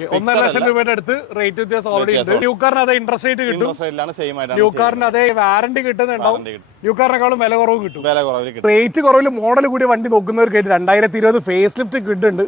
1.5 ലക്ഷം രൂപയുടെ അടുത്ത് റേറ്റ് വ്യത്യാസം ഓൾറെഡി ഉണ്ട്. ന്യൂ കാറിന് അതേ ഇൻട്രസ്റ്റ് റേറ്റ് കിട്ടും, ന്യൂ കാറിന് അതേ വാറന്റി കിട്ടുന്നുണ്ടാവും, ന്യൂ കാറിനേക്കാളും വില കുറവ് കിട്ടും. റേറ്റ് കുറവിൽ മോഡൽ കൂടി വണ്ടി നോക്കുന്നവർക്ക് 2020 ഫേസ് ലിഫ്റ്റ് കിട്ടുന്നുണ്ട്.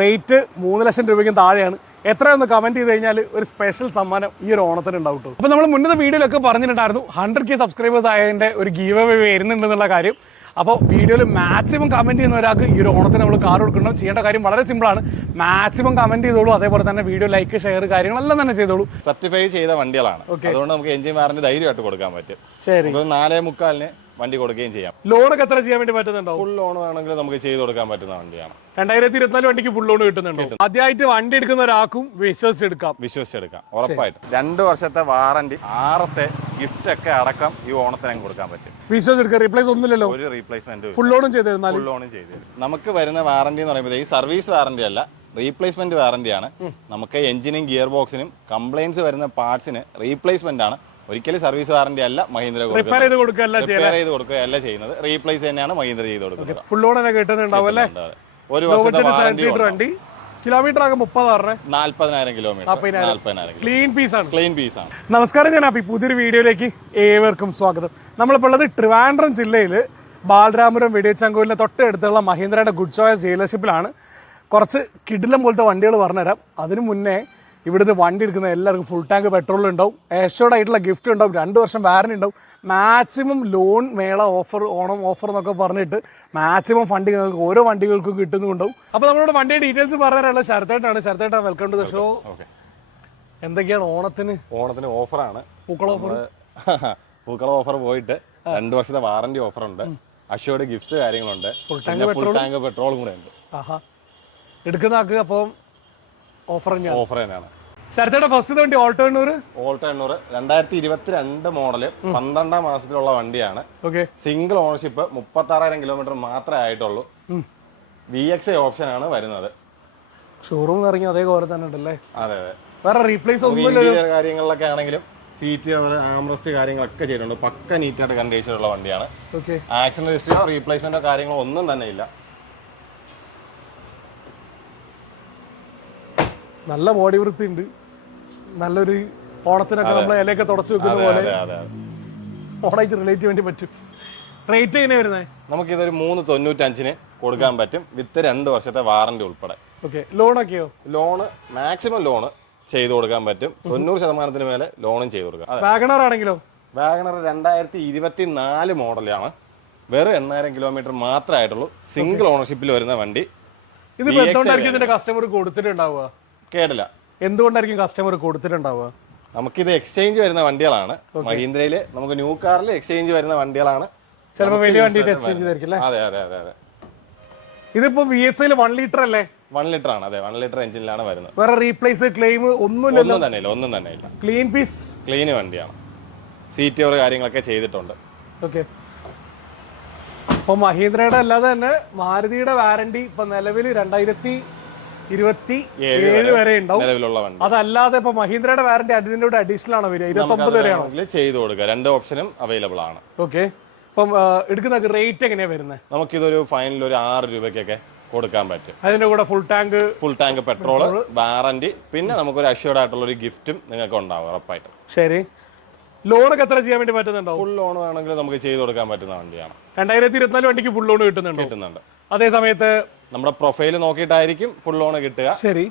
റേറ്റ് 3 ലക്ഷം രൂപയ്ക്കും താഴെയാണ്. എത്രയൊന്ന് കമന്റ് ചെയ്ത് കഴിഞ്ഞാൽ ഒരു സ്പെഷ്യൽ സമ്മാനം ഈ ഒരു ഓണത്തിന് ഉണ്ടാവും കേട്ടോ. അപ്പോൾ നമ്മൾ മുന്നത്തെ വീഡിയോയിലൊക്കെ പറഞ്ഞിട്ടുണ്ടായിരുന്നു 100K സബ്സ്ക്രൈബേഴ്സ് ആയതിൻ്റെ ഒരു ഗീവ് അവേ വരുന്നുണ്ടെന്നുള്ള കാര്യം. അപ്പോൾ വീഡിയോയിൽ മാക്സിമം കമൻറ്റ് ചെയ്യുന്ന ഒരാൾക്ക് ഈ ഒരു ഓണത്തിന് നമ്മൾ കാർ കൊടുക്കണം. ചെയ്യേണ്ട കാര്യം വളരെ സിമ്പിളാണ്, മാക്സിമം കമൻറ്റ് ചെയ്തോളൂ, അതേപോലെ തന്നെ വീഡിയോ ലൈക്ക് ഷെയർ കാര്യങ്ങളെല്ലാം തന്നെ ചെയ്തോളൂ. സർട്ടിഫൈ ചെയ്ത വണ്ടികളാണ്, അതുകൊണ്ട് നമുക്ക് എൻജിൻ വാറന്റി ധൈര്യമായിട്ട് കൊടുക്കാൻ പറ്റും. ശരി, 4.25 വണ്ടി കൊടുക്കുകയും ചെയ്യാം. ലോണൊക്കെ എത്ര ചെയ്യാൻ വേണ്ടി പറ്റുന്നുണ്ടോ? ഫുൾ ലോൺ വേണമെങ്കിൽ നമുക്ക് ചെയ്ത് കൊടുക്കാൻ പറ്റുന്ന വണ്ടിയാണ്. 2024 വണ്ടിക്ക് ഫുൾ ലോൺ കിട്ടുന്നുണ്ടോ? ആദ്യമായിട്ട് വണ്ടി എടുക്കുന്ന ഒരാൾക്കും വിശ്വസിച്ചെടുക്കാം ഉറപ്പായിട്ടും. 2 വർഷത്തെ വാറന്റി, RSA ഗിഫ്റ്റ് ഒക്കെ അടക്കം ഈ ഓണത്തിന് കൊടുക്കാൻ പറ്റും. വിശ്വസിച്ചെടുക്കാം, റീപ്ലേസ് ഒന്നുമില്ലല്ലോ, ഒരു റീപ്ലേസ്മെന്റ് ഫുൾ ലോണും ചെയ്ത് നമുക്ക് വരുന്ന വാറന്റി എന്ന് പറയുമ്പോൾ ഈ സർവീസ് വാറന്റി അല്ല, റീപ്ലേസ്മെന്റ് വാറന്റിയാണ്. നമുക്ക് എഞ്ചിനും ഗിയർ ബോക്സിനും കംപ്ലൈൻസ് വരുന്ന പാർട്സിന് റീപ്ലേസ്മെന്റ് ആണ്. ഒരിക്കലും സർവീസ് വാറന്റി അല്ല മഹീന്ദ്ര റിപ്പയർ ചെയ്ത് കൊടുക്കുകയല്ല ചെയ്യുന്നത്, റീപ്ലേസ് തന്നെയാണ് മഹീന്ദ്ര ചെയ്ത് കൊടുക്കുന്നത്. ഫുൾ ലോൺ കിട്ടുന്നുണ്ടാവും അല്ലേ? ഒരു വർഷത്തെ വണ്ടി കിലോമീറ്റർ ആകെ 40,000 കിലോമീറ്റർ ക്ലീൻ പീസാണ്. ആണ്. നമസ്കാരം, ഞാൻ അപ്പി. പുതിയൊരു വീഡിയോയിലേക്ക് ഏവർക്കും സ്വാഗതം. നമ്മളിപ്പോൾ ഉള്ളത് ട്രിവാൻഡ്രം ജില്ലയിൽ ബാലരാമപുരം വെടിയച്ചാങ്കോലിന്റെ തൊട്ടടുത്തുള്ള മഹീന്ദ്രയുടെ ഗുഡ് ചോയ്സ് ഡീലർഷിപ്പിലാണ്. കുറച്ച് കിടിലം പോലത്തെ വണ്ടികൾ പറഞ്ഞുതരാം. അതിനു മുന്നേ ഇവിടുന്ന് വണ്ടി എടുക്കുന്ന എല്ലാവർക്കും ഫുൾ ടാങ്ക് പെട്രോൾ ഉണ്ടാവും, എഷ്യോർഡ് ആയിട്ടുള്ള ഗിഫ്റ്റ് ഉണ്ടാവും, 2 വർഷം വാറന്റി ഉണ്ടാവും, മാക്സിമം ലോൺ മേള ഓഫർ, ഓണം ഓഫർ എന്നൊക്കെ പറഞ്ഞിട്ട് മാക്സിമം ഫണ്ട് നിങ്ങൾക്ക് ഓരോ വണ്ടികൾക്കും കിട്ടുന്നുണ്ടാവും. അപ്പോൾ നമ്മളോട് വണ്ടിയുടെ ഡീറ്റെയിൽസ് പറഞ്ഞുതരാനുള്ള ശരത്തേട്ടാണ്. ശരത്തേട്ടാ, വെൽക്കം ടു ദ ഷോ. എന്തൊക്കെയാണ് ഓണത്തിന് ഓഫറാണ്? പൂക്കള ഓഫർ പോയിട്ട് 2 വർഷത്തെ വാറന്റി ഓഫർ ഉണ്ട്, അഷ്യോർഡ് ഗിഫ്റ്റ്സ് കാര്യങ്ങളുണ്ട്, ഫുൾ ടാങ്ക് പെട്രോളും കൂടെ ഉണ്ട്. എടുക്കുന്ന ആൾക്ക് അപ്പം ഓഫർ തന്നെയാണ്. ശരത്തേട്ടാ, ഫസ്റ്റ് വണ്ടി ഓൾട്ടോ 800 2022 മോഡല് 12ാം മാസത്തിലുള്ള വണ്ടിയാണ്. സിംഗിൾ ഓണർഷിപ്പ്, 36,000 കിലോമീറ്റർ മാത്രമേ ആയിട്ടുള്ളൂ. VXI ഓപ്ഷൻ ആണ് വരുന്നത്. ഷോറൂം ഇറങ്ങി അതേ കോര തന്നെ ഉണ്ടല്ലേ? അതെ, വേറെ റീപ്ലേസ് കാര്യങ്ങളിലൊക്കെ ആണെങ്കിലും സീറ്റ്, ആംറസ്റ്റ് കാര്യങ്ങളൊക്കെ ചെയ്തിട്ടുണ്ട്. പക്ക നീറ്റായിട്ട് കണ്ടീഷനുള്ള വണ്ടിയാണ്. ആക്സിഡന്റ് ഹിസ്റ്ററിയോ റീപ്ലേസ്മെന്റോ കാര്യങ്ങളോ ഒന്നും തന്നെ ഇല്ല. നല്ല ബോഡി വൃത്തി ഉണ്ട്, നല്ലൊരു ഓണത്തിനൊക്കെ നമ്മൾ ഇലയൊക്കെ തുടച്ചു വെക്കുന്ന പോലെ ഓണായിട്ട് റിലേറ്റ് വേണ്ടി പറ്റും. റേറ്റ് എങ്ങനെയാ വരുന്നത്? നമുക്കിതൊരു 395 കൊടുക്കാൻ പറ്റും, വിത്ത് 2 വർഷത്തെ വാറന്റി ഉൾപ്പെടെ. ലോണൊക്കെയോ? ലോണ് മാക്സിമം ലോണ് ചെയ്ത് കൊടുക്കാൻ പറ്റും, 90% മേലെ ലോണും ചെയ്ത് കൊടുക്കാം. വാഗണർ ആണെങ്കിലോ? വാഗണർ 2024 മോഡലാണ്, വെറും 8,000 കിലോമീറ്റർ മാത്രമേ ആയിട്ടുള്ളൂ, സിംഗിൾ ഓണർഷിപ്പിൽ വരുന്ന വണ്ടി. ഇത് എന്തുകൊണ്ടായിരിക്കും ഇതിന്റെ കസ്റ്റമർ കൊടുത്തിട്ടുണ്ടാവുക? കേട്ടില്ല. എന്തുകൊണ്ടായിരിക്കും കസ്റ്റമർ കൊടുത്തിട്ടുണ്ടാവുക? നമുക്കിത് എക്സ്ചേഞ്ച് വരുന്ന വണ്ടികളാണ്. മഹീന്ദ്രയില് നമുക്ക് ന്യൂ കാറിൽ എക്സ്ചേഞ്ച് വരുന്ന വണ്ടികളാണ്. ചിലപ്പോൾ വലിയ വണ്ടി എക്സ്ചേഞ്ച് ചെയ്തായിരിക്കും. അതെ. ഇതിപ്പോ VXI 1 ലിറ്റർ അല്ലേ? 1 ലിറ്റർ ആണ്. അതെ, 1 ലിറ്റർ എഞ്ചിനിലാണ് വരുന്നത്. വേറെ റീപ്ലേസ് ക്ലെയിം ഒന്നും തന്നെ ഇല്ല. ക്ലീൻ പീസ്, ക്ലീൻ വണ്ടിയാണ്. സീറ്റ് കവർ കാര്യങ്ങളൊക്കെ ചെയ്തിട്ടുണ്ട്. അപ്പൊ മഹീന്ദ്രയുടെ അല്ലാതെ തന്നെ മാരുതിയുടെ വാറന്റി ഇപ്പൊ നിലവിൽ 2027 വരെ ഉണ്ടാവും. അതല്ലാതെ ഇപ്പൊ മഹീന്ദ്രയുടെ വാറന്റി അതിന്റെ കൂടെ അഡീഷണൽ ആണോ വരിക? 29 വരെയാണോ ചെയ്ത് കൊടുക്കുക? 2 ഓപ്ഷനും അവൈലബിൾ ആണ്. അപ്പം എടുക്കുന്ന റേറ്റ് എങ്ങനെയാ വരുന്നത്? നമുക്കിതൊരു ഫൈനൽ ഒരു 6 രൂപയ്ക്കൊക്കെ കൊടുക്കാൻ പറ്റും. അതിന്റെ കൂടെ ഫുൾ ടാങ്ക് പെട്രോൾ, വാറന്റി, പിന്നെ നമുക്കൊരു അഷ്യൂർഡ് ആയിട്ടുള്ള ഒരു ഗിഫ്റ്റും നിങ്ങൾക്ക് ഉണ്ടാവും ഉറപ്പായിട്ടും. ശരി, ലോണൊക്കെ എത്ര ചെയ്യാൻ വേണ്ടി പറ്റുന്നുണ്ടോ? ഫുൾ ലോൺ വേണമെങ്കിൽ നമുക്ക് ചെയ്ത് കൊടുക്കാൻ പറ്റുന്ന വണ്ടിയാണ്. 2024 വണ്ടിക്ക് ഫുൾ ലോൺ കിട്ടുന്നുണ്ട്. അതേ സമയത്ത് നമ്മുടെ പ്രൊഫൈൽ നോക്കിയിട്ടായിരിക്കും ഫുൾ ലോൺ കിട്ടുക. ശരി,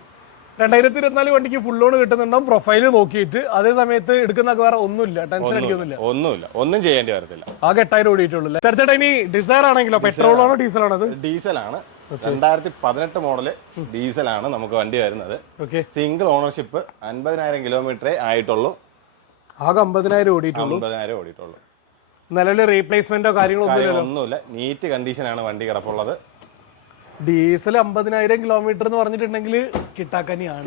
2024 വണ്ടിക്ക് ഫുൾ ലോൺ കിട്ടുന്നുണ്ടാവും, പ്രൊഫൈല് നോക്കിയിട്ട്. അതേ സമയത്ത് എടുക്കുന്ന വേറെ ഒന്നുമില്ല, ടെൻഷൻ ഒന്നുമില്ല, ഒന്നും ചെയ്യേണ്ടി വരത്തില്ല. ആകെ 8,000 ഓടിയിട്ടുള്ളൂ. ചേട്ടാ, ഇനി ഡിസയർ ആണെങ്കിലോ? പെട്രോൾ ആണോ ഡീസൽ ആണോ? ഡീസലാണ്. 2018 മോഡല് ഡീസലാണ് നമുക്ക് വണ്ടി വരുന്നത്. സിംഗിൾ ഓണർഷിപ്പ്, 50,000 കിലോമീറ്ററേ ആയിട്ടുള്ളൂ. ആകെ 50,000 ഓടിയിട്ടുള്ളൂ. നിലവിൽ റീപ്ലേസ്മെന്റോ കാര്യങ്ങളോ ഒന്നുമില്ല, നീറ്റ് കണ്ടീഷനാണ് വണ്ടി കിടപ്പുള്ളത്. ഡീസൽ 50,000 കിലോമീറ്റർ എന്ന് പറഞ്ഞിട്ടുണ്ടെങ്കിൽ കിട്ടാക്കനിയാണ്.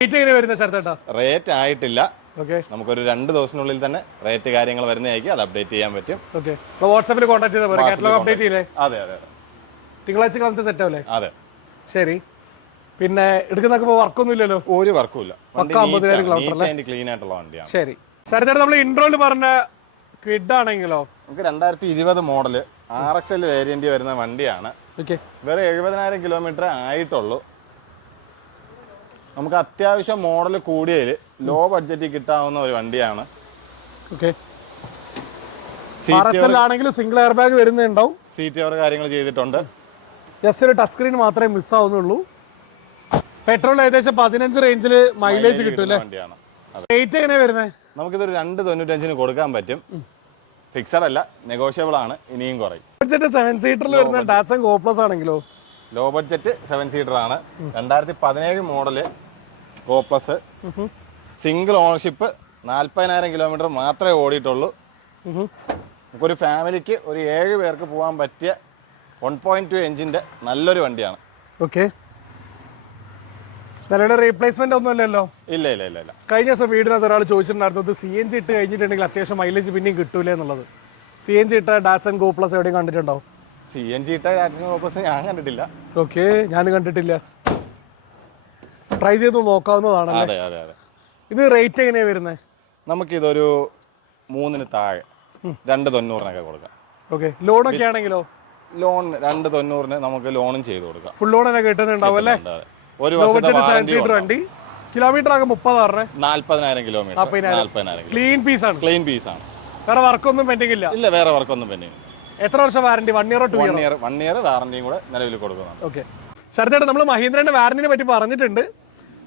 റേറ്റ് എങ്ങനെ വരുന്നത് ചേട്ടാ? റേറ്റ് ആയിട്ടില്ല, നമുക്കൊരു 2 ദിവസത്തിനുള്ളിൽ തന്നെ റേറ്റ് കാര്യങ്ങൾ വരുന്നതായിരിക്കും, അത് അപ്ഡേറ്റ് ചെയ്യാൻ പറ്റും. വാട്സാപ്പിൽ കോൺടാക്ട് ചെയ്താൽ കാറ്റലോഗ് അപ്ഡേറ്റ് ചെയ്യില്ലേ? അതെ, തിങ്കളാഴ്ച കാലത്ത് സെറ്റ് ആവില്ലേ? അതെ. ശരി, പിന്നെ എടുക്കുന്ന വർക്കൊന്നും ഇല്ലല്ലോ? ഒരു വർക്കും ഇല്ല, 50,000 കിലോമീറ്റർ ക്ലീൻ ആയിട്ടുള്ള വണ്ടിയാണ്. ശരി, ചേട്ടാ, നമ്മൾ ഇൻട്രോയിൽ പറഞ്ഞ ക്വിഡ് ആണെങ്കിലോ? നമുക്ക് 2020 മോഡല് RXL വേരിയന്റ് വരുന്ന വണ്ടിയാണ്. വേറെ 70,000 കിലോമീറ്റർ ആയിട്ടുള്ളൂ. നമുക്ക് അത്യാവശ്യം മോഡൽ കൂടിയതിൽ ലോ ബഡ്ജറ്റിൽ കിട്ടാവുന്ന ഒരു വണ്ടിയാണ്. ഓക്കെ, ആണെങ്കിലും സിംഗിൾ എയർ ബാഗ് വരുന്നുണ്ടാവും. സീറ്റ് കവർ കാര്യങ്ങൾ ചെയ്തിട്ടുണ്ട്. ജസ്റ്റ് ഒരു ടച്ച് സ്ക്രീൻ മാത്രമേ മിസ്സാവുന്നുള്ളൂ. പെട്രോൾ ഏകദേശം 15 റേഞ്ചിൽ മൈലേജ് കിട്ടും അല്ലേ? റേറ്റ് എങ്ങനെയാ വരുന്നത്? നമുക്കിതൊരു 295 കൊടുക്കാൻ പറ്റും. ഫിക്സഡ് അല്ല, നെഗോഷ്യബിൾ ആണ്, ഇനിയും കുറയും. ബഡ്ജറ്റ് 7 സീറ്ററിൽ വരുന്ന ഡാറ്റ്സൺ ഗോ പ്ലസ് ആണെങ്കിലോ? ലോ ബഡ്ജറ്റ് 7 സീറ്റർ ആണ്. 2017 model go plus. Single ownership, 40,000 kilometre മാത്രമേ ഓടിയിട്ടുള്ളൂ. നമുക്കൊരു ഫാമിലിക്ക് ഒരു 7 പേർക്ക് പോകാൻ പറ്റിയ 1.2 എഞ്ചിന്റെ നല്ലൊരു വണ്ടിയാണ്. ഓക്കെ, നിലവിലെ റീപ്ലേസ്മെന്റ് ഒന്നുമില്ലല്ലോ? ഇല്ല ഇല്ല ഇല്ല ഇല്ല. കഴിഞ്ഞ ദിവസം വീടിനകത്ത് ഒരാൾ ചോദിച്ചിട്ടുണ്ടായിരുന്നു CNG ഇട്ട് കഴിഞ്ഞിട്ടുണ്ടെങ്കിൽ അത്യാവശ്യം മൈലേജ് പിന്നെയും കിട്ടൂലേ എന്നുള്ളത്. CNG ഇട്ട ഡാറ്റ്സൺ ഗോ പ്ലസ് എവിടെയും കണ്ടിട്ടുണ്ടോ? CNG ഇട്ട ഡാറ്റ്സൺ ഗോ പ്ലസ് ഞാൻ കണ്ടിട്ടില്ല. ഓക്കെ, ഞാനും കണ്ടിട്ടില്ല. ട്രൈ ചെയ്ത് നോക്കാവുന്നതാണ്. അതെ അതെ അതെ. ഇത് റേറ്റ് എങ്ങനെയാണ് വരുന്നത്? നമുക്കിതൊരു 3-ന് താഴെ 290 കൊടുക്കാം. ഓക്കെ, ലോണൊക്കെ ആണെങ്കിലോ? ലോൺ 290 നമുക്ക് ലോണും ചെയ്ത് കൊടുക്കാം. ഫുൾ ലോണൊക്കെ കിട്ടുന്നുണ്ടാവും അല്ലേ? ഒരു വർഷത്തെ വണ്ടി. കിലോമീറ്റർ ആകെ 30 40,000 കിലോമീറ്റർ. 40,000 ക്ലീൻ പീസ് ആണ്. ക്ലീൻ പീസ് ആണ്. വേറെ വർക്കൊന്നും പെൻഡിങ് ഇല്ല? ഇല്ല, വേറെ വർക്കൊന്നും പെൻഡിങ്. എത്ര വർഷം വാറണ്ടി? 1 year 2 year? 1 ഇയർ വാറണ്ടിയും കൂടെ നിലവിൽ കൊടുക്കുന്നുണ്ട്. ഓക്കെ, ശരത്തേട്ട നമ്മൾ മഹീന്ദ്രന്റെ വാറന്റിനെ പറ്റി പറഞ്ഞിട്ടുണ്ട്.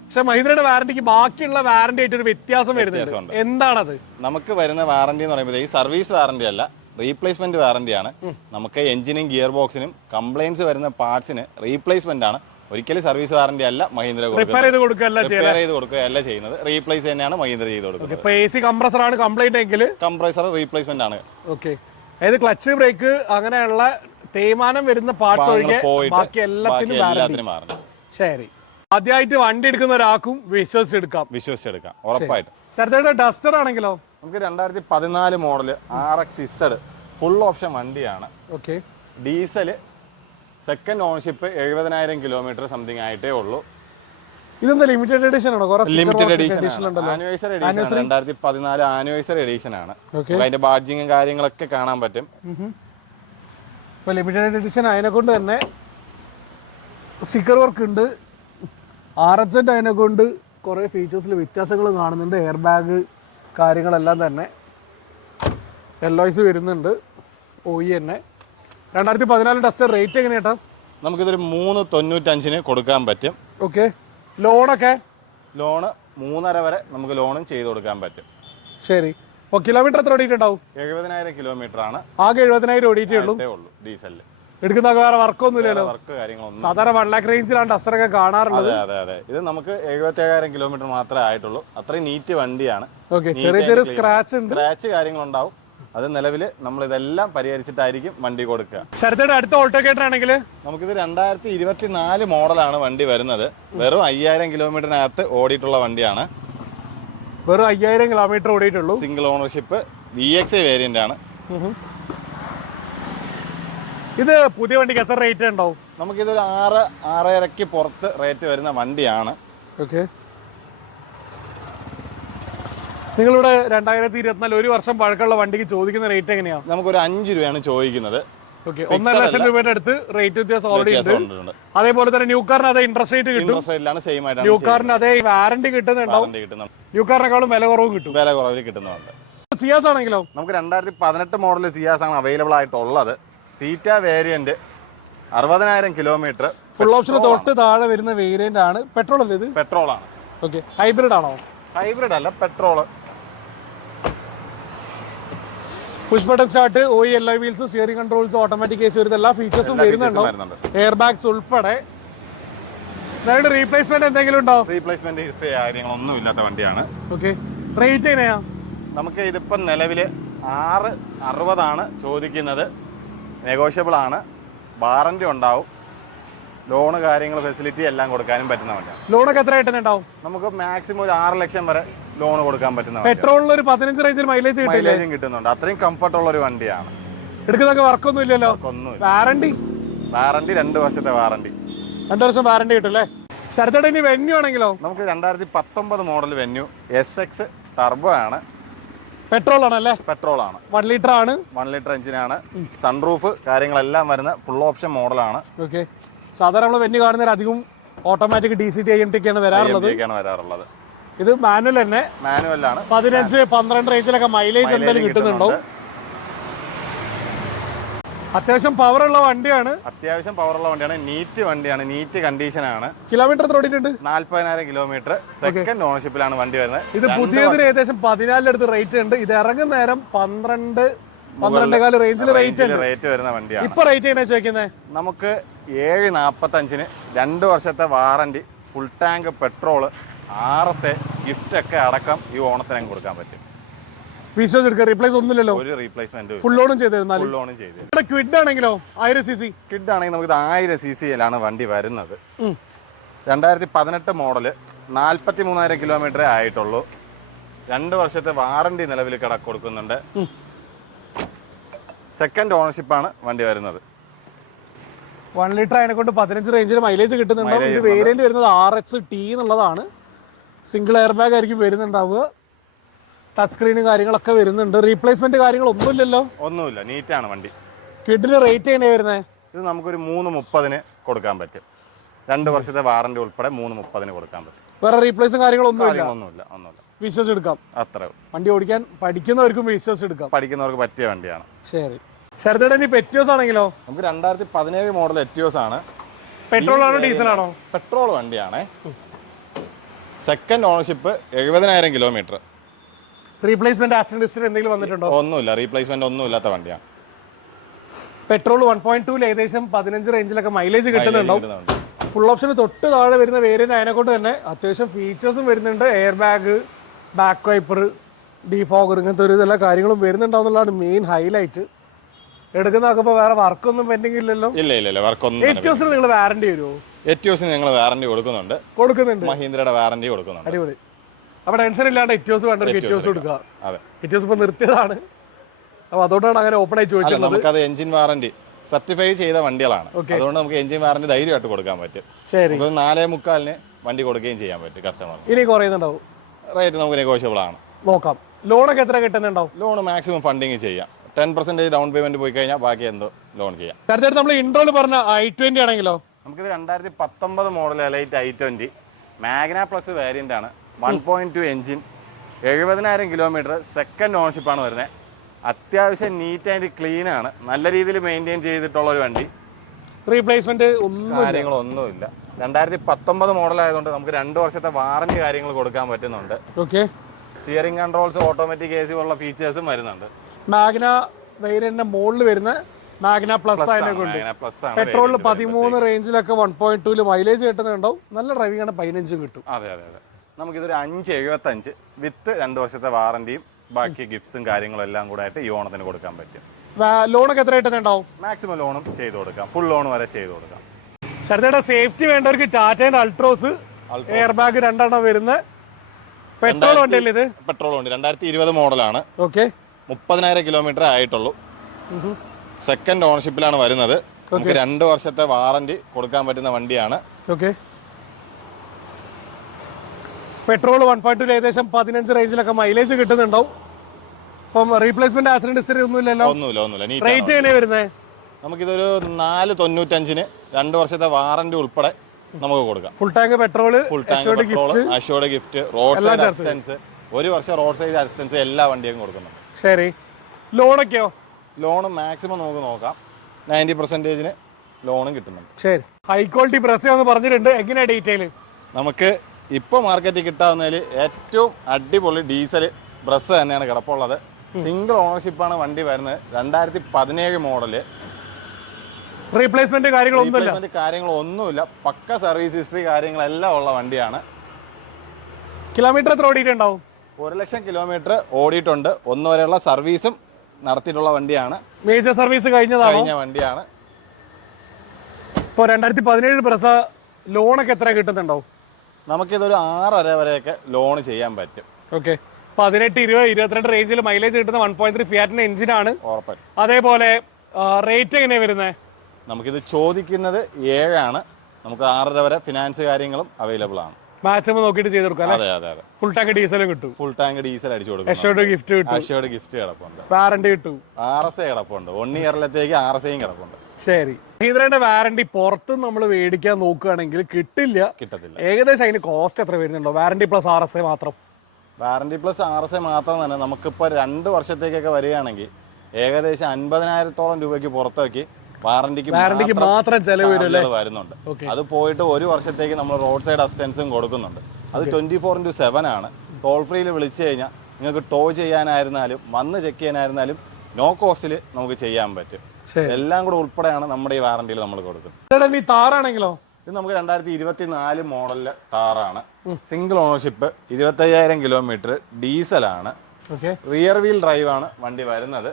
പക്ഷെ മഹീന്ദ്രയുടെ വാറന്റിക്ക് ബാക്കിയുള്ള വാറന്റി ആയിട്ട് ഒരു വ്യത്യാസം വരുന്നുണ്ട്. എന്താണത്? നമുക്ക് വരുന്ന വാറന്റി എന്ന് പറയുമ്പോൾ ഈ സർവീസ് വാറന്റി അല്ല, റീപ്ലേസ്മെന്റ് വാറന്റിയാണ്. നമുക്ക് എഞ്ചിനും ഗിയർ ബോക്സിനും കംപ്ലൈൻസ് വരുന്ന പാർട്സിന് റീപ്ലേസ്മെന്റ് ആണ്. ഒരിക്കലും സർവീസ് വാറന്റി അല്ല മഹീന്ദ്ര റിപ്പയർ ചെയ്ത് കൊടുക്കുകയല്ല ചെയ്യുന്നത്. റീപ്ലേസ് തന്നെയാണ് മഹീന്ദ്ര ചെയ്ത് കൊടുക്കുന്നത്. AC കംപ്രസർ ആണ് കംപ്ലൈന്റ് എങ്കിൽ കംപ്രസർ റീപ്ലേസ്മെന്റ് ആണ്. ഓക്കെ, അതായത് ക്ലച്ച് ബ്രേക്ക് അങ്ങനെയുള്ള തേയ്മാനം വരുന്ന പാർട്സ് ഒഴികെ ബാക്കി എല്ലാത്തിനും മാറുന്നു. ശരി, ആദ്യമായിട്ട് വണ്ടി എടുക്കുന്ന ഒരാൾക്കും വിശ്വസിച്ചെടുക്കാം ഉറപ്പായിട്ടും. ശരത്തേട്ട ഡസ്റ്റർ ആണെങ്കിലോ? നമുക്ക് 2014 മോഡല് RX ഫുൾ ഓപ്ഷൻ വണ്ടിയാണ്. Okay, diesel, second ownership, 70,000 kilometre something ആയിട്ടേ ഉള്ളൂ. ഇതെന്താ ലിമിറ്റഡ് എഡിഷൻ ആണോ? Limited edition, anniversary edition, 2014 anniversary edition ആണ്. അതിന്റെ ബാഡ്ജിങ്ങും കാര്യങ്ങളൊക്കെ കാണാൻ പറ്റും. ഇപ്പൊ ലിമിറ്റഡ് എഡിഷൻ അതിനെ കൊണ്ട് തന്നെ സ്റ്റിക്കർ വർക്ക് ഉണ്ട്. RX അതിനെ കൊണ്ട് കുറേ ഫീച്ചേഴ്സിൽ വ്യത്യാസങ്ങൾ കാണുന്നുണ്ട്. എയർ ബാഗ് കാര്യങ്ങളെല്ലാം തന്നെ LOIs വരുന്നുണ്ട്. OE തന്നെ. 2014 ഡസ്റ്റർ റേറ്റ് എങ്ങനെയാട്ടാ? നമുക്കിതൊരു 395 കൊടുക്കാൻ പറ്റും. ഓക്കെ, ലോണൊക്കെ? ലോണ് 3.5 വരെ നമുക്ക് ലോണും ചെയ്ത് കൊടുക്കാൻ പറ്റും. ശരി, കിലോമീറ്റർ എത്ര ഓടിയിട്ടുണ്ടാവും? 70,000 കിലോമീറ്റർ ആണ്. ആകെ 70,000 ഓടിയിട്ടേ ഉള്ളൂ ഡീസലിൽ. എടുക്കുന്ന വേറെ വർക്കൊന്നുമില്ലല്ലോ? വർക്ക് കാര്യങ്ങളൊന്നും. സാധാരണ 1 lakh റേഞ്ചിലാണ് ഡസ്റ്ററൊക്കെ കാണാറുള്ളത്. അതെ അതെ. ഇത് നമുക്ക് 77,000 കിലോമീറ്റർ മാത്രമേ ആയിട്ടുള്ളൂ. അത്രയും നീറ്റ് വണ്ടിയാണ്. ഓക്കെ, ചെറിയ ചെറിയ സ്ക്രാച്ച് കാര്യങ്ങളുണ്ടാവും. അത് നിലവിൽ നമ്മൾ ഇതെല്ലാം പരിഹരിച്ചിട്ടായിരിക്കും വണ്ടി കൊടുക്കുക. ശരത്തേടെ അടുത്ത ഓൾട്ടോക്കേറ്റർ ആണെങ്കിൽ നമുക്കിത് 2024 മോഡലാണ് വണ്ടി വരുന്നത്. വെറും 5,000 കിലോമീറ്ററിനകത്ത് ഓടിയിട്ടുള്ള വണ്ടിയാണ്. വെറും 5,000 കിലോമീറ്റർ ഓടിയിട്ടുള്ളൂ. സിംഗിൾ ഓണർഷിപ്പ്, VX വേരിയന്റ് ആണ്. ഇത് പുതിയ വണ്ടിക്ക് എത്ര റേറ്റ് ഉണ്ടാവും? നമുക്കിതൊരു 6-6.5 പുറത്ത് റേറ്റ് വരുന്ന വണ്ടിയാണ്. ഓക്കെ, നിങ്ങളിവിടെ 2024 1 വർഷം പഴക്കമുള്ള വണ്ടിക്ക് ചോദിക്കുന്ന റേറ്റ് എങ്ങനെയാണ്? നമുക്കൊരു 5 രൂപയാണ് ചോദിക്കുന്നത്. ഓക്കെ, 1.5 ലക്ഷം രൂപയുടെ അടുത്ത് റേറ്റ് വ്യത്യാസം ഓൾറെഡി ഉണ്ട്. അതേപോലെ തന്നെ ന്യൂ കാറിന് അതേ ഇൻട്രസ്റ്റ് റേറ്റ് കിട്ടും. ന്യൂ കാറിന് അതേ വാറന്റി കിട്ടുന്നുണ്ടാവും. ന്യൂ കാറിനേക്കാളും വില കുറവ് കിട്ടും. വില കുറവിൽ കിട്ടുന്നുണ്ട്. സിയാസ് ആണെങ്കിലോ? നമുക്ക് 2018 മോഡൽ സിയാസ് ആണ് അവൈലബിൾ ആയിട്ടുള്ളത്. സീറ്റ വേരിയന്റ്, 60,000 കിലോമീറ്റർ. ഫുൾ ഓപ്ഷൻ തൊട്ട് താഴെ വരുന്ന വേരിയന്റ് ആണ്. പെട്രോൾ അല്ലേ ഇത്? പെട്രോൾ ആണ്. ഓക്കെ, ഹൈബ്രിഡ് ആണോ? ഹൈബ്രിഡ് അല്ല, petrol. Push button start, OE LI wheels, steering controls, automatic AC വരുന്ന എല്ലാ ഫീച്ചേഴ്സും വരുന്നുണ്ട്. എയർ ബാഗ്സ് ഉൾപ്പെടെ. റീപ്ലേസ്മെന്റ് എന്തെങ്കിലും ഉണ്ടോ? റീപ്ലേസ്മെന്റ് ഹിസ്റ്ററി കാര്യങ്ങളൊന്നും ഇല്ലാത്ത വണ്ടിയാണ്. ഓക്കെ, റേറ്റ് എങ്ങനെയാ? നമുക്ക് ഇതിപ്പം നിലവിൽ 660 ചോദിക്കുന്നത്. നെഗോഷ്യബിൾ ആണ്. വാറന്റി ഉണ്ടാവും. ലോണ് കാര്യങ്ങൾ ഫെസിലിറ്റി എല്ലാം കൊടുക്കാനും പറ്റുന്ന വണ്ടിയാണ്. ലോണൊക്കെ എത്ര കിട്ടുന്നുണ്ടാവും? നമുക്ക് മാക്സിമം ഒരു 6 ലക്ഷം വരെ ലോൺ കൊടുക്കാൻ പറ്റുന്ന. പെട്രോളിൽ ഒരു 15 റേഞ്ചിൽ മൈലേജ് കിട്ടുന്നുണ്ട്. അത്രയും കംഫർട്ട് ഉള്ള ഒരു വണ്ടിയാണ്. എടുക്കുന്നൊക്കെ വർക്കൊന്നും ഇല്ലല്ലോ? വാറന്റി 2 വർഷത്തെ വാറന്റി. 2 വർഷം വാറന്റി കിട്ടും അല്ലേ? ശരത്തേടെ ഇനി വെന്യൂ ആണെങ്കിലോ? നമുക്ക് 2019 മോഡൽ വെന്യൂ SX ടർബോ ആണ്. പെട്രോൾ ആണല്ലേ? പെട്രോൾ ആണ്. 1 ലിറ്റർ ആണ്. 1 ലിറ്റർ എഞ്ചിനാണ്. സൺറൂഫ് കാര്യങ്ങളെല്ലാം വരുന്ന ഫുൾ ഓപ്ഷൻ മോഡലാണ്. ഓക്കെ, സാധാരണ നമ്മൾ വെന്യൂ കാണുന്നതിൽ അധികം ഓട്ടോമാറ്റിക് DCT IMT ഒക്കെയാണ് വരാറുള്ളത്. ഇത് മാനുവൽ തന്നെ, മാനുവലാണ്. 15-12 റേഞ്ചിലൊക്കെ മൈലേജ് എന്തായാലും കിട്ടുന്നുണ്ടോ? അത്യാവശ്യം പവറുള്ള വണ്ടിയാണ്. നീറ്റ് വണ്ടിയാണ്, നീറ്റ് കണ്ടീഷൻ ആണ്. കിലോമീറ്റർ ഓടിയിട്ടുണ്ട് 40,000 കിലോമീറ്റർ. സെക്കൻഡ് ഓണർഷിപ്പിലാണ് വണ്ടി വരുന്നത്. ഇത് പുതിയതിന് ഏകദേശം 14 അടുത്ത് റേറ്റ് ഉണ്ട്. ഇത് ഇറങ്ങുന്ന നേരം 12-12.4 റേഞ്ചിൽ റേറ്റ് വരുന്ന വണ്ടിയാണ്. ഇപ്പൊ റേറ്റ് എങ്ങനെ ചോദിക്കുന്നത്? നമുക്ക് 745-ന് 2 വർഷത്തെ warranty, full tank petrol, RSA gift ഒക്കെ അടക്കം ഈ ഓണത്തിന് കൊടുക്കാൻ പറ്റും. വിശ്വാസം എടുക്കുക, റീപ്ലേസ് ഒന്നുമില്ലല്ലോ. ഒരു റീപ്ലേസ്മെന്റ് ഫുൾ ലോണും ചെയ്തിരുന്നാലും. ക്വിഡ് ആണെങ്കിലോ 1000 cc. ക്വിഡ് ആണെങ്കിൽ നമുക്ക് 1000 cc-യിലാണ് വണ്ടി വരുന്നത്. 2018 മോഡല്, 43,000 കിലോമീറ്ററേ ആയിട്ടുള്ളൂ. 2 വർഷത്തെ വാറന്റി നിലവിൽ കൊടുക്കുന്നുണ്ട്. സെക്കൻഡ് ഓണർഷിപ്പാണ് വണ്ടി വരുന്നത്. 1 ലിറ്റർ അതിനെ കൊണ്ട് 15 റേഞ്ചിൽ മൈലേജ് കിട്ടുന്നുണ്ടാവും. ഇത് വേരിയന്റ് വരുന്നത് RXT എന്നുള്ളതാണ്. സിംഗിൾ എയർ ബാഗ് ആയിരിക്കും വരുന്നുണ്ടാവുക. ടച്ച് സ്ക്രീനും കാര്യങ്ങളൊക്കെ വരുന്നുണ്ട്. റീപ്ലേസ്മെന്റ് കാര്യങ്ങളൊന്നുമില്ലല്ലോ. ഒന്നുമില്ല, നീറ്റാണ് വണ്ടി. കിഡിന് റേറ്റ് എങ്ങനെയാണ് വരുന്നത്? ഇത് നമുക്കൊരു 330-ന് കൊടുക്കാൻ പറ്റും. 2 വർഷത്തെ വാറന്റി ഉൾപ്പെടെ 330-ന് കൊടുക്കാൻ പറ്റും. വേറെ റീപ്ലേസും കാര്യങ്ങളൊന്നുമില്ല. ഒന്നുമില്ല. വിശ്വസിച്ചെടുക്കാം. അത്ര വണ്ടി ഓടിക്കാൻ പഠിക്കുന്നവർക്കും വിശ്വസിച്ചെടുക്കാം. പഠിക്കുന്നവർക്ക് പറ്റിയ വണ്ടിയാണ്. ശരി. ശരത്തേടൻ ഇപ്പൊ എറ്റിയോസ് ആണെങ്കിലോ? നമുക്ക് 2017 മോഡൽ എറ്റിയോസ് ആണ്. പെട്രോൾ ആണോ ഡീസൽ ആണോ? പെട്രോൾ വണ്ടിയാണ്. Second ownership, 70,000 kilometre. Replacement accident history എന്തെങ്കിലും വന്നിട്ടുണ്ടോ? ഒന്നുമില്ല, റീപ്ലേസ്മെന്റ് ഒന്നും ഇല്ലാത്ത വണ്ടിയാണ്. പെട്രോൾ 1.2 ഏകദേശം 15 റേഞ്ചിലൊക്കെ മൈലേജ് കിട്ടുന്നുണ്ടാവും. ഫുൾ ഓപ്ഷന് തൊട്ട് താഴെ വരുന്ന വേരിയന്റ് അതിനെക്കൊണ്ട് തന്നെ അത്യാവശ്യം ഫീച്ചേഴ്സും വരുന്നുണ്ട്. Air bag, back wiper, defogger, ഇങ്ങനത്തെ ഒരു എല്ലാ കാര്യങ്ങളും വരുന്നുണ്ടാവുന്നതാണ് മെയിൻ ഹൈലൈറ്റ്. എടുക്കുന്നതൊക്കെ വേറെ വർക്കൊന്നും പെൻഡിങ് ഇല്ലല്ലോ? ഇല്ല, വർക്കൊന്നും. എറ്റിയോസിന് നിങ്ങൾ വാറന്റി വരുമോ? എറ്റിയോസിന് ഞങ്ങൾ വാറന്റി കൊടുക്കുന്നുണ്ട്. മഹീന്ദ്രയുടെ വാറന്റി കൊടുക്കുന്നുണ്ട്. അടിപൊളി. അപ്പൊ ടെൻഷൻ ഇല്ലാണ്ട് എറ്റിയോസ് വേണ്ടവർക്ക് എറ്റിയോസ് കൊടുക്കുക. എറ്റിയോസ് ഇപ്പൊ നിർത്തിയതാണ്, അപ്പൊ അതുകൊണ്ടാണ് അങ്ങനെ ഓപ്പൺ ആയി ചോദിച്ചത്. നമുക്കത് എഞ്ചിൻ വാറന്റി സർട്ടിഫൈ ചെയ്ത വണ്ടികളാണ്. അതുകൊണ്ട് നമുക്ക് എഞ്ചിൻ വാറന്റി ധൈര്യമായിട്ട് കൊടുക്കാൻ പറ്റും. ശരി. 4.25-ന് വണ്ടി കൊടുക്കുകയും ചെയ്യാൻ പറ്റും കസ്റ്റമർ. ഇനി കുറയുന്നുണ്ടാവും റേറ്റ് നമുക്ക് നെഗോഷ്യബിൾ ആണ്. നോക്കാം. ലോണൊക്കെ എത്ര കിട്ടുന്നുണ്ടാവും? ലോൺ മാക്സിമം ഫണ്ടിങ് ചെയ്യാം. 10% ഡൗൺ പേയ്മെന്റ് പോയി കഴിഞ്ഞാൽ ബാക്കി എന്തോ ലോൺ ചെയ്യാം. അടുത്തടുത്ത് നമ്മൾ ഇൻട്രോയിൽ പറഞ്ഞ i20 ആണെങ്കിലോ? നമുക്കിത് 2019 model elite i20 Magna plus variant ആണ്. 1.2 എഞ്ചിൻ, 70,000 കിലോമീറ്റർ. സെക്കൻഡ് ഓണർഷിപ്പാണ് വരുന്നത്. അത്യാവശ്യം നീറ്റ് ആൻഡ് ക്ലീൻ ആണ്. നല്ല രീതിയിൽ മെയിൻറ്റെയിൻ ചെയ്തിട്ടുള്ള ഒരു വണ്ടി. റീപ്ലേസ്മെന്റ് കാര്യങ്ങളൊന്നുമില്ല. 2019 മോഡൽ ആയതുകൊണ്ട് നമുക്ക് 2 വർഷത്തെ വാറന്റി കാര്യങ്ങൾ കൊടുക്കാൻ പറ്റുന്നുണ്ട്. സ്റ്റിയറിംഗ് കൺട്രോൾസ്, ഓട്ടോമാറ്റിക് AC പോലുള്ള ഫീച്ചേഴ്സും വരുന്നുണ്ട്. മാഗ്ന വേരിയന്റിന്റെ മുകളിൽ വരുന്ന മാഗ്ന പ്ലസ് ആയതുകൊണ്ട് പെട്രോളിൽ 13 റേഞ്ചിലൊക്കെ 1.2 മൈലേജ് കിട്ടുന്നുണ്ടാവും. നല്ല ഡ്രൈവിംഗ് ആണ്, 15 കിട്ടും. അതെ. നമുക്കിതൊരു 575 വിത്ത് 2 വർഷത്തെ വാറന്റിയും ബാക്കി ഗിഫ്റ്റ്സും കാര്യങ്ങളും എല്ലാം കൂടെ ആയിട്ട് ഈ ഓണത്തിന് കൊടുക്കാൻ പറ്റും. ലോണൊക്കെ എത്ര കിട്ടുന്നുണ്ടാവും? മാക്സിമം ലോണും ചെയ്ത് കൊടുക്കാം. ഫുൾ ലോൺ വരെ ചെയ്ത് കൊടുക്കാം. ശരത്തേടെ സേഫ്റ്റി വേണ്ടവർക്ക് ടാറ്റയുടെ അൾട്രോസ് എയർ ബാഗ് 2 വരുന്ന പെട്രോൾ വണ്ടിയല്ലേ ഇത്? പെട്രോൾ വണ്ടി 2020 മോഡലാണ്. 30,000 കിലോമീറ്റർ ആയിട്ടുള്ളൂ. സെക്കൻഡ് ഓണർഷിപ്പിലാണ് വരുന്നത്. നമുക്ക് 2 വർഷത്തെ വാറന്റി കൊടുക്കാൻ പറ്റുന്ന വണ്ടിയാണ്. പെട്രോൾ 1.2 ഏകദേശം 15 റേഞ്ചിലൊക്കെ മൈലേജ് കിട്ടുന്നുണ്ടാവും. അപ്പം റീപ്ലേസ്മെന്റ് ആക്സിഡന്റ് ഹിസ്റ്ററി ഒന്നുമില്ലല്ലോ? ഒന്നുമില്ല. റേറ്റ് എങ്ങനെയാണ് വരുന്നത്? നമുക്കിതൊരു 495-ന് 2 വർഷത്തെ വാറന്റി ഉൾപ്പെടെ നമുക്ക് കൊടുക്കാം. Full tank petrol, assured gift, road side assistance, 1 വർഷം റോഡ് സൈഡ് അസിസ്റ്റൻസ് എല്ലാ വണ്ടിയും കൊടുക്കുന്നുണ്ട്. ശരി. ലോണൊക്കെയോ? ലോൺ മാക്സിമം നമുക്ക് നോക്കാം. 90%-ന് ലോണും കിട്ടുന്നുണ്ട്. ശരി. ഹൈ ക്വാളിറ്റി ബ്രസ് എന്ന് പറഞ്ഞിട്ടുണ്ട്. എങ്ങനെയാ ഡീറ്റെയിൽ? നമുക്ക് ഇപ്പോൾ മാർക്കറ്റിൽ കിട്ടാവുന്നതിൽ ഏറ്റവും അടിപൊളി ഡീസൽ ബ്രസ് തന്നെയാണ് കിടപ്പുള്ളത്. സിംഗിൾ ഓണർഷിപ്പാണ് വണ്ടി വരുന്നത്. 2017 മോഡല്. റീപ്ലേസ്മെന്റ് കാര്യങ്ങളൊന്നുമില്ല. പക്ക സർവീസ് ഹിസ്റ്ററി കാര്യങ്ങളെല്ലാം ഉള്ള വണ്ടിയാണ്. കിലോമീറ്റർ എത്ര ഓടിയിട്ടുണ്ടാവും? 1,00,000 കിലോമീറ്റർ ഓടിയിട്ടുണ്ട്. 1 വരെയുള്ള സർവീസും നടത്തിയിട്ടുള്ള വണ്ടിയാണ്. മേജർ സർവീസ് കഴിഞ്ഞ വണ്ടിയാണ്. ഇപ്പോൾ 2017 ബ്രസ ലോണൊക്കെ എത്ര കിട്ടുന്നുണ്ടാവും? നമുക്കിതൊരു 6.5 വരെയൊക്കെ ലോൺ ചെയ്യാൻ പറ്റും. 18, 20, 22 റേഞ്ചിൽ മൈലേജ് കിട്ടുന്ന 1.3 ഫിയാറ്റിന്റെ എഞ്ചിനാണ്. അതേപോലെ റേറ്റ് എങ്ങനെയാണ് വരുന്നത്? നമുക്കിത് ചോദിക്കുന്നത് 7 ആണ്. നമുക്ക് 6.5 വരെ ഫിനാൻസ് കാര്യങ്ങളും അവൈലബിൾ ആണ്. മാക്സിമം നോക്കിയിട്ട് ചെയ്ത് കൊടുക്കാം. അതെ. ഫുൾ ടാങ്ക് ഡീസലും കിട്ടും. ഫുൾ ടാങ്ക് ഡീസൽ അടിച്ചു കൊടുക്കും. അഷ്യോർഡ് ഗിഫ്റ്റ് കിടപ്പുണ്ട്. വാറന്റി കിട്ടും. RSA കിടപ്പുണ്ട്. 1 ഇയറിലത്തേക്ക് RSAയും കിടപ്പുണ്ട്. ശരി. മഹീന്ദ്രയുടെ വാറണ്ടി പുറത്ത് നമ്മൾ മേടിക്കാൻ നോക്കുകയാണെങ്കിൽ കിട്ടില്ല. ഏകദേശം അതിന് കോസ്റ്റ് എത്ര വരുന്നുണ്ടോ? വാറണ്ടി പ്ലസ് RSA മാത്രം. വാറണ്ടി പ്ലസ് RSA മാത്രം തന്നെ നമുക്കിപ്പോൾ 2 വർഷത്തേക്കൊക്കെ വരികയാണെങ്കിൽ ഏകദേശം 50,000-ഓളം രൂപയ്ക്ക് പുറത്തേക്ക് വാറണ്ടിക്ക് മാത്രം ചെലവ് വരുന്നുണ്ട്. അത് പോയിട്ട് 1 വർഷത്തേക്ക് നമ്മൾ റോഡ് സൈഡ് അസിസ്റ്റൻസും കൊടുക്കുന്നുണ്ട്. അത് 24/7 ആണ്. ടോൾ ഫ്രീയിൽ വിളിച്ചു കഴിഞ്ഞാൽ നിങ്ങൾക്ക് ടോ ചെയ്യാനായിരുന്നാലും വന്ന് ചെക്ക് ചെയ്യാനായിരുന്നാലും നോ കോസ്റ്റിൽ നമുക്ക് ചെയ്യാൻ പറ്റും. എല്ലാം കൂടെ ഉൾപ്പെടെയാണ് നമ്മുടെ ഈ വാറണ്ടിയിൽ നമ്മൾ കൊടുക്കുന്നത്. ഈ താറാണെങ്കിലോ? ഇത് നമുക്ക് 2024 മോഡലിലെ താറാണ്. സിംഗിൾ ഓണർഷിപ്പ്, 25,000 കിലോമീറ്റർ, ഡീസലാണ്, റിയർ വീൽ ഡ്രൈവ് ആണ് വണ്ടി വരുന്നത്.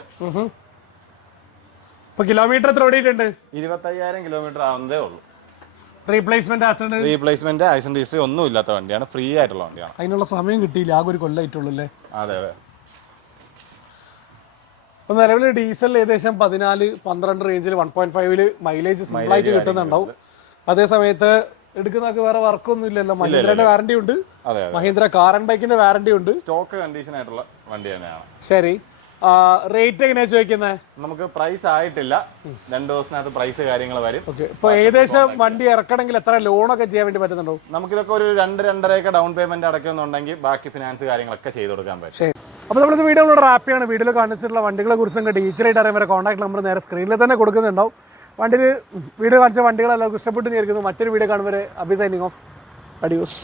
കിലോമീറ്റർ എത്ര ഓടിയിട്ടുണ്ട്? 25,000 കിലോമീറ്റർ ആവുന്നതേ ഉള്ളൂ. റീപ്ലേസ്മെന്റ് ആക്സിഡന്റ് ഹിസ്റ്ററി ഒന്നും ഇല്ലാത്ത വണ്ടിയാണ്. ഫ്രീ ആയിട്ടുള്ള വണ്ടിയാണ്. അതിനുള്ള സമയം കിട്ടിയില്ല, ആകെ ഒരു കൊല്ലമായിട്ടുള്ളൂ അല്ലേ? അതെ അതെ. നിലവിൽ ഡീസൽ ഏകദേശം 14-12 റേഞ്ചിൽ 1.5 മൈലേജ് സിമ്പിളായിട്ട് കിട്ടുന്നുണ്ടാവും. അതേ സമയത്ത് എടുക്കുന്നതൊക്കെ വേറെ വർക്കൊന്നും ഇല്ലല്ലോ. മഹീന്ദ്രന്റെ വാറണ്ടി ഉണ്ട്, മഹീന്ദ്ര കാർ ആൻഡ് ബൈക്കിന്റെ വാറണ്ടി ഉണ്ട്. സ്റ്റോക്ക് കണ്ടീഷൻ ആയിട്ടുള്ള വണ്ടി തന്നെയാണ്. ശരി, റേറ്റ് എങ്ങനെയാ ചോദിക്കുന്നത്? നമുക്ക് പ്രൈസ് ആയിട്ടില്ല, 2 ദിവസത്തിനകത്ത് പ്രൈസ് കാര്യങ്ങൾ വരും. ഇപ്പൊ ഏകദേശം വണ്ടി ഇറക്കണമെങ്കിൽ എത്ര ലോണൊക്കെ ചെയ്യാൻ വേണ്ടി പറ്റുന്നുണ്ടോ? നമുക്കിതൊക്കെ ഒരു 2-2.5 ഡൗൺ പേയ്മെന്റ് അടയ്ക്കുന്നുണ്ടെങ്കിൽ ബാക്കി ഫിനാൻസ് കാര്യങ്ങളൊക്കെ ചെയ്ത് കൊടുക്കാൻ പറ്റും. അപ്പോൾ നമ്മളിത് വീഡിയോയിലൂടെ റാപ്പിയാണ്. വീഡിയോയിൽ കാണിച്ചിട്ടുള്ള വണ്ടികളെ കുറിച്ച് നിങ്ങൾക്ക് ഡീറ്റെയിൽ ആയിട്ട് അറിയാൻ വരെ കോൺടാക്ട് നമ്പർ നേരെ സ്ക്രീനിൽ തന്നെ കൊടുക്കുന്നുണ്ടാവും. വണ്ടിയിൽ വീഡിയോ കാണിച്ച വണ്ടികളെല്ലാം ഇഷ്ടപ്പെട്ട് നേരിടുന്നു. മറ്റൊരു വീഡിയോ കാണുമ്പോൾ അബി സൈനിങ് ഓഫ്. അഡിയോസ്.